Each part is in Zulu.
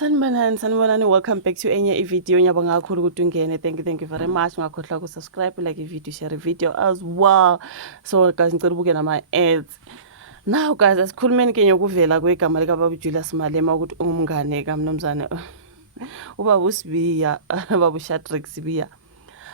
Sanibonani, welcome back to enye video. Ngiyabonga kakhulu ukuthi ungene. Thank you very much. Ungakhohlwa ukusubscribe, like video, share video as well. So guys, ngicela ubuke nama ads. Now guys, asikhulumeni ke ngokuvela kwegama lika Baba Julius Malema ukuthi ungumngane kaMnumzane ubaba uSibiya, baba uShadrack Sibiya.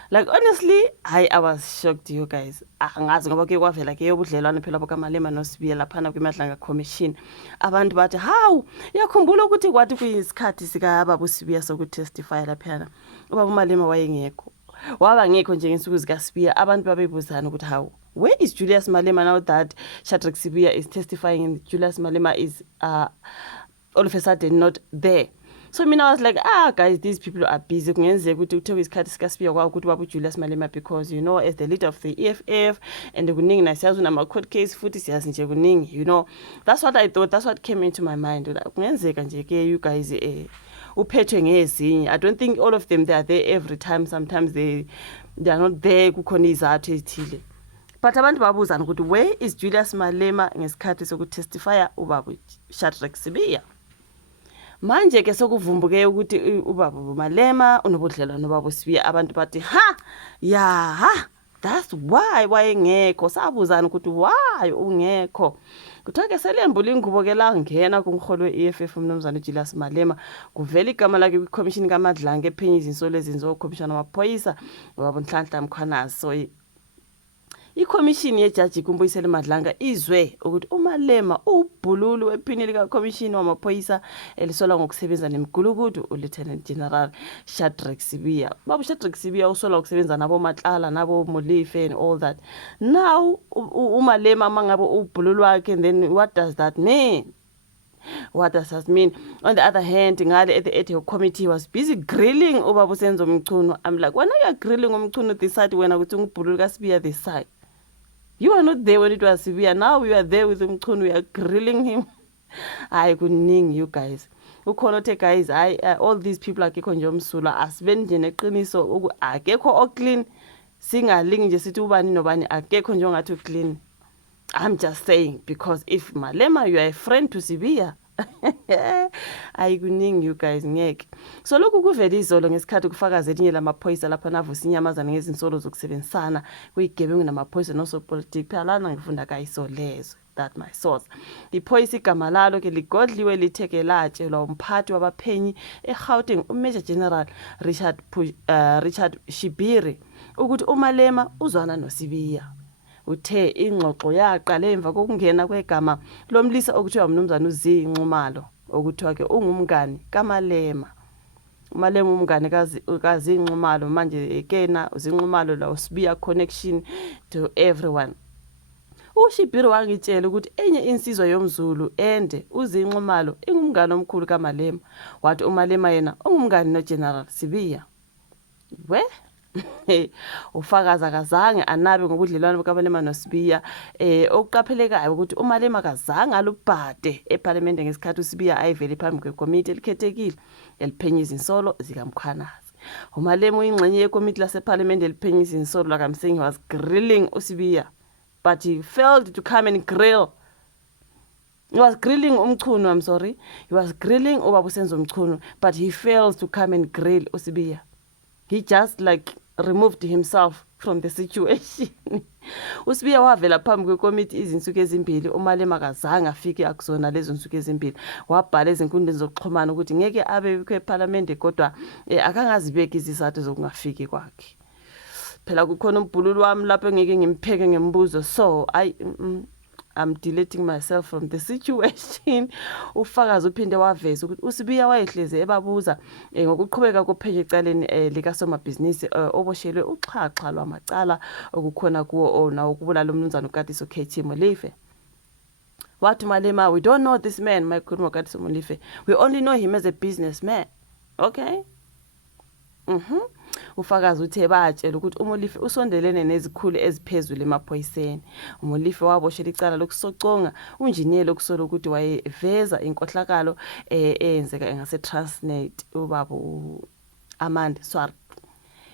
Like honestly, I was shocked, you guys. Angazi ngoba ke kwavela ke yobudlelwane phela bakaMalema noSibiya laphana kwiMadlanga Commission. Abantu bathi, "Hawu, yakhumbula ukuthi kwathi kuyisikhathi sika baba uSibiya sokutestify laphana. Ubaba uMalema wayengekho. Waba ngekho nje ngesuku zika Sibiya. Abantu babebuzana ukuthi, "Hawu, where is Julius Malema now that Shadrack Sibiya is testifying and Julius Malema is all of a sudden not there?" So mina I was like, guys, these people are busy. Kungenzeka ukuthi kuthiwa isikhathi sika Sibiya kwakuthi baba Julius Malema, because you know, as the leader of the EFF and kuningi nasiyazi nama court case futhi siyazi nje kuningi, you know. That's what I thought. That's what came into my mind. Kungenzeka nje ke you guys uphethwe ngezinye. I don't think all of them they are there every time. Sometimes they are not there kukhona izathu ezithile. But abantu babuzana ukuthi where is Julius Malema ngesikhathi sokutestify ubaba Shadrack Sibiya? Manje ke sokuvumbuke ukuthi ubaba Malema unobudlelwano nobaba uSibiya. Abantu bathi that's why wayengekho. Sabuzana ukuthi why ungekho. Kuthiwa ke selembula ingubo ke la ngena kumholo we-EFF uMnumzane Julius Malema, kuvela igama lakhe kwi-commission kaMadlanga ephenye izinsolo ezenziwa uCommissioner wamaphoyisa ubaba Nhlanhla Mkhwanazi. So iCommission yeJaji kuMbuyiselo Madlanga izwe ukuthi uMalema ubhululu wephini lika Commission wamaphoyisa elisola ngokusebenza nemigulukudu uLieutenant General Shadrack Sibiya. Baba Shadrack Sibiya usola ukusebenza nabo Matlala nabo Molife and all that. Now uMalema mangabe ubhululu wakhe, and then what does that mean? What does that mean? On the other hand, ngale at the ethical committee was busy grilling ubaba uSenzo Mchunu. I'm like, when are you grilling uMchunu this side when ukuthi ungubhululu kaSibiya this side? You were not there when it was Sibiya. Now we are there with Mchunu. We are grilling him. Kuningi you guys. Ukhonote guys, all these people akekho nje omsula asibe nje neqiniso akekho oclean, singalingi nje sithi ubani nobani akekho nje ongathi uclean. I'm just saying, because if Malema you are a friend to Sibiya, kuningi you guys ngeke. So lokhu kuvela izolo ngesikhathi kufakaza elinye lamaphoyisa lapha navusa inyamazana ngezinsolo zokusebenzisana kuyigebengu namaphoyisa nosopolitiki phela ngifunda kayisolezo. That my source. Iphoyisa igama lalo ke ligodliwe litheke latshelwa umphathi wabaphenyi eGauteng uMajor General Richard Shibiri ukuthi uMalema uzwana noSibiya. Uthe ingxoxo yaqala emva kokungena kwegama lomlisa okuthiwa uMnumzane uZinxumalo okuthiwa ke ungumngani kaMalema. uMalema umngane kaZinxumalo manje ekena uZinxumalo la uSibiya connection to everyone. uShibiri wangitshela ukuthi enye insizwa yomZulu ende uZinxumalo ingumngane omkhulu kaMalema, wathi uMalema yena ungumngane noGeneral Sibiya. Ufakaza kazange anabe ngobudlelwano bukaMalema noSibiya. Okuqaphelekayo ukuthi uMalema kazange alubhade eParliament ngesikhathi uSibiya ayivele phambi kwekomiti elikhethekile eliphenya izinsolo zikaMkhwanazi. uMalema uyingxenye yekomiti laseParliament eliphenya izinsolo like I'm saying, he was grilling uSibiya, but he failed to come and grill. He was grilling uMchunu, I'm sorry. He was grilling ubaba uSenzo Mchunu, but he failed to come and grill uSibiya. He just like removed himself from the situation. uSibiya wavela phambi kwekomiti izinsuku ezimbili. uMalema kazange afike akuzona lezo nsuku ezimbili. Wabhala ezinkundleni zokuxhumana ukuthi ngeke abe kweParliament kodwa akangazibeki izizathu zokungafiki kwakhe. Phela kukhona umbhululu wami lapho ngeke ngimpheke ngembuzo. So I'm deleting myself from the situation. Ufakaza uphinde waveza ukuthi uSibiya wayehleze ebabuza ngokuqhubeka kophenyo ecaleni likasomabhizinisi oboshelwe uxhaxha lwamacala okukhona kuwo na ukubulala uMnumzane uKatiso KT Molife. Wathi Malema, we don't know this man, my Khuluma Katiso Molife. We only know him as a businessman. Okay? Ufakaza uthe batshela ukuthi uMolife usondelene nezikhulu eziphezulu emaphoyiseni. uMolife waboshela icala lokusoconga unjiniyela okusola ukuthi wayeveza inkohlakalo eyenzeka ngase-Transnet ubaba Amanda Swart.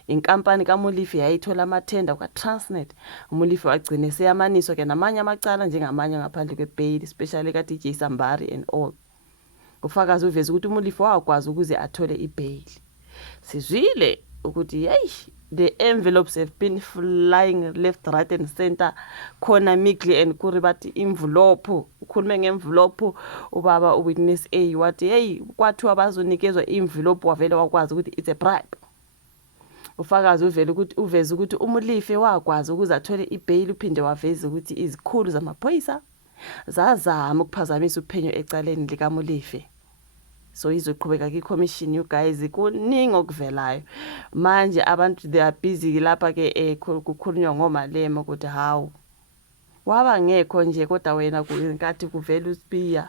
Inkampani kaMolife yayithola amathenda kwaTransnet. uMolife wagcina seyamaniswa ke namanye amacala njengamanye ngaphandle kwebail, especially kaDJ Sambari and all. ufakazi uveza ukuthi umulifi wakwazi ukuze athole ibail. Sizwile ukuthi hey, the envelopes have been flying left, right and center. Khona Mikli and Kuri bathi envelope, ukhulume nge-envelope. Ubaba uwitness A wathi hey, kwathiwa bazonikezwa envelope wavele wakwazi ukuthi it's a bribe. Ufakazi uveza ukuthi umulifi wakwazi ukuze athole ibail, uphinde waveza ukuthi izikhulu zamaphoyisa zazama ukuphazamisa uphenyo ecaleni likamulifi. So izoqhubeka kwi-commission, you guys, kuningi okuvelayo manje. Abantu they are busy lapha ke kukhulunywa ngoMalema ukuthi hawu waba ngekho nje kodwa wena nkathi kuvela uSibiya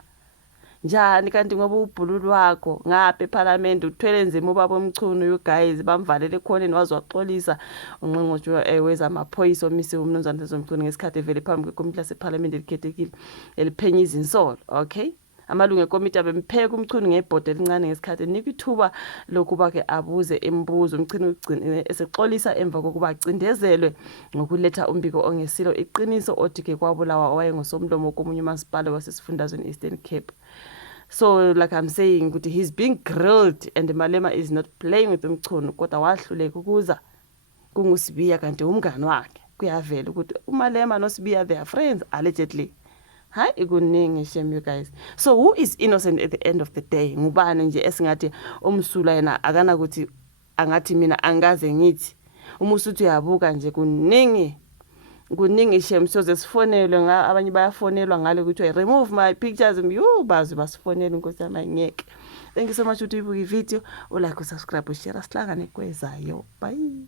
njani, kanti ngoba ubhululu wakho ngapha eParliament uthwele nzima ubaba uMchunu, you guys, bamvalele ekhoneni wazoxolisa ungqongqoshe wezamaphoyisa omisiwe umnumzana Mchunu ngesikhathi evele phambi kwekomiti laseParliament elikhethekile eliphenya izinsolo. Okay, amalungu ekomiti abempheka uMchunu ngebhodi elincane ngesikhathi enika ithuba lokuba ke abuze imibuzo. uMchunu ugcine esexolisa emva kokuba acindezelwe ngokuletha umbiko ongesilo iqiniso othi ke kwabulawa owayengosomlomo komunye umasipala wasesifundazweni Eastern Cape. So like I'm saying, ukuthi he's being grilled and Malema is not playing with uMchunu, kodwa wahluleka ukuza kunguSibiya kanti umngani wakhe. Kuyavela ukuthi uMalema noSibiya they are friends allegedly. Hayi ikuningi shame, you guys. So who is innocent at the end of the day? Ngubani nje esingathi umsula yena akana ukuthi angathi mina angaze ngithi umusuthi uyabuka nje kuningi shame. So zesifonelwe abanye bayafonelwa ngale ukuthi remove my pictures, bazi basifonela inkosi yami ngeke. Thank you so much ukuthi uyibuka ivideo, ulike, usubscribe, ushare, sihlangane kwezayo. Bye.